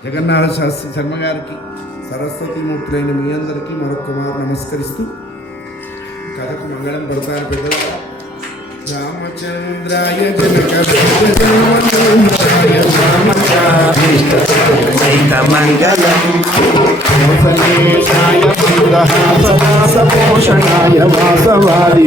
జగన్నాథ శాస్త్రి శర్మ గారికి సరస్వతి మూర్తులైన మీ అందరికీ మరొక మారు నమస్కరిస్తూ కథకు మంగళం పడతారు పెద్దలు. రామచంద్రాయ జనక మంగళం పోషణాయ వాసవాది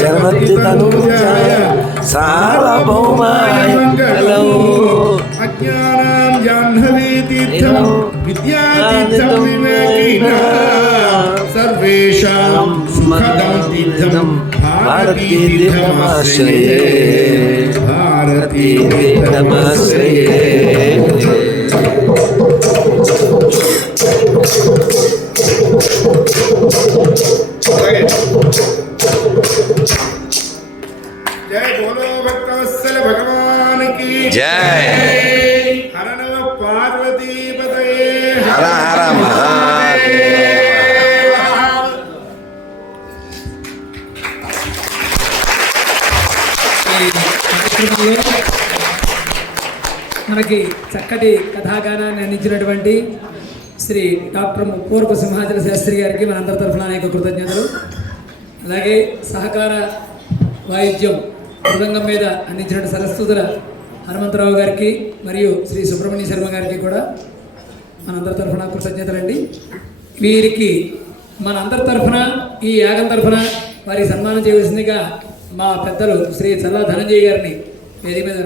జన్మతి తనుజాయ సార్వభౌమాయ మంగళం అజ్ఞానాం జాహ్నవీ తీర్థం విద్యాతీర్థం వివేకినా సర్వేషాం సుఖదం తీర్థం భారతీ తీర్థమాశ్రయే భారతీ తీర్థమాశ్రయే కార్యక్రమంలో మనకి చక్కటి కథాగానాన్ని అందించినటువంటి శ్రీ డాక్టర్ ముప్పూర్పు సింహాచల శాస్త్రి గారికి మనందరి తరఫున అనేక కృతజ్ఞతలు. అలాగే సహకార వాయిద్యం మృదంగం మీద అందించిన సరస్వతుల హనుమంతరావు గారికి మరియు శ్రీ సుబ్రహ్మణ్య శర్మ గారికి కూడా మనందరి తరఫున కృతజ్ఞతలండి. వీరికి మనందరి తరఫున ఈ యాగం తరఫున వారికి సన్మానం చేయవలసిందిగా మా పెద్దలు శ్రీ చల్లా ధనంజయ్ గారిని వేదిక మీద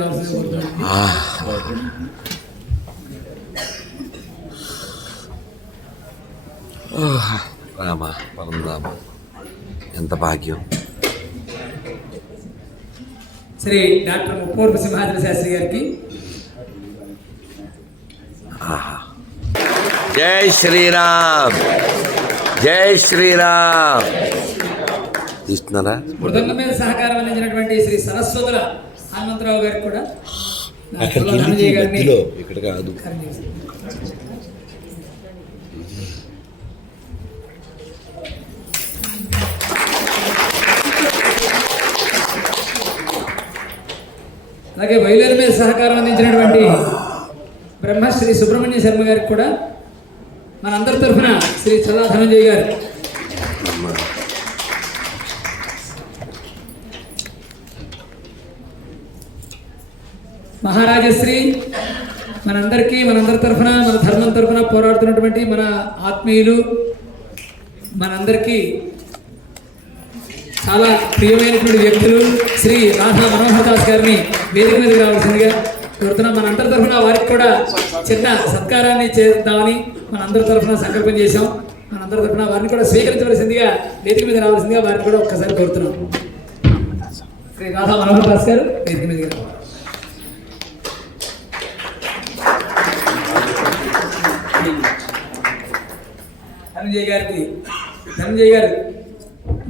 ఓహ్, రామ పరంధామ ఎంత భాగ్యం. శ్రీ డాక్టర్ ముప్పూర్పు సింహాద్రి శాస్త్రి గారికి. ఆహా. జై శ్రీరామ్. జై శ్రీరామ్. తీస్తున్నారా మృదంగం మీద సహకారం అందించినటువంటి శ్రీ సరస్వతుల హనుమంతరావు గారికి కూడా ధనంజయ్ గారిని ఇక్కడ కాదు. అలాగే బయలుదేరి మీద సహకారం అందించినటువంటి బ్రహ్మశ్రీ సుబ్రహ్మణ్య శర్మ గారికి కూడా మనందరి తరఫున శ్రీ చల్లా ధనంజయ్ గారు. మహారాజశ్రీ మనందరికీ మనందరి తరఫున మన ధర్మం తరఫున పోరాడుతున్నటువంటి మన ఆత్మీయులు మనందరికీ చాలా ప్రియమైనటువంటి వ్యక్తులు శ్రీ రాధా మనోహర్ దాస్ గారిని వేదిక మీద రావాల్సిందిగా కోరుతున్నాం. మనందరి తరఫున వారికి కూడా చిన్న సత్కారాన్ని చేద్దామని మనందరి తరఫున సంకల్పం చేశాం. మనందరి తరఫున వారిని కూడా స్వీకరించవలసిందిగా వేదిక మీద రావాల్సిందిగా వారిని కూడా ఒక్కసారి కోరుతున్నాం. శ్రీ రాధా మనోహర్ దాస్ గారు వేదిక మీదకి రావాలి. ధనంజయ్ గారికి ధనంజయ్ గారు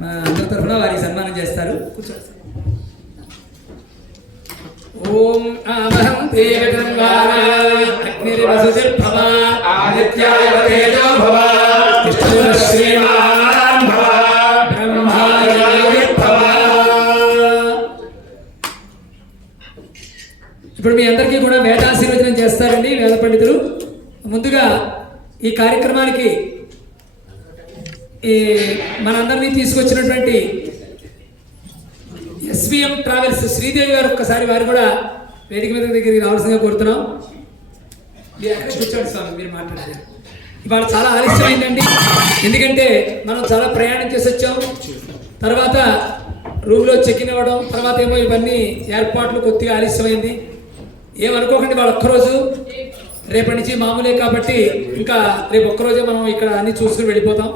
మా అందరి తరఫున వారికి సన్మానం చేస్తారు. కూర్చోండి. సార్. ఓం ఆమహం ఆదిత్యాయ తేజో భవ విష్ణుర శ్రీమాన్ భవ బ్రహ్మాయ భవ ఇప్పుడు మీ అందరికీ కూడా వేదాశీర్వచనం చేస్తారండి వేద పండితులు. ముందుగా ఈ కార్యక్రమానికి ఈ మనందరినీ తీసుకొచ్చినటువంటి ఎస్విఎం ట్రావెల్స్ శ్రీదేవి గారు ఒక్కసారి వారు కూడా వేదిక మీద దగ్గరికి రావాల్సిందిగా కోరుతున్నాం. మీరు అక్కడ కూర్చోండి స్వామి మీరు మాట్లాడారు ఇవాళ చాలా ఆలస్యమైందండి. ఎందుకంటే మనం చాలా ప్రయాణం చేసి వచ్చాం. తర్వాత రూమ్లో చెక్ ఇన్ తర్వాత ఏమో ఇవన్నీ ఏర్పాట్లు కొద్దిగా ఆలస్యమైంది. ఏమనుకోకండి వాళ్ళు ఒక్కరోజు. రేపటి నుంచి మామూలే కాబట్టి ఇంకా రేపు ఒక్కరోజే మనం ఇక్కడ అన్ని చూసుకుని వెళ్ళిపోతాం.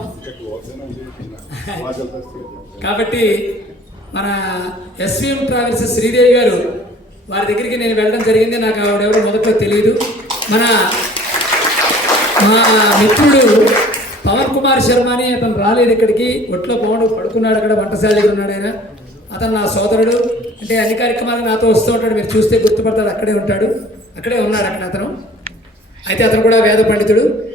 కాబట్టి మన ఎస్విఎం ట్రావెల్స్ శ్రీదేవి గారు వారి దగ్గరికి నేను వెళ్ళడం జరిగింది. నాకు ఆవిడెవరో మొదట్లో తెలియదు. మన మా మిత్రుడు పవన్ కుమార్ శర్మ అని అతను రాలేదు ఇక్కడికి. ఒట్లో పోవడం పడుకున్నాడు అక్కడ వంటశాల ఉన్నాడు ఆయన. అతను నా సోదరుడు. అంటే అన్ని కార్యక్రమాలు నాతో వస్తూ ఉంటాడు. మీరు చూస్తే గుర్తుపడతాడు. అక్కడే ఉంటాడు. అక్కడే ఉన్నాడు అక్కడ అతను. అయితే అతను కూడా వేద పండితుడు.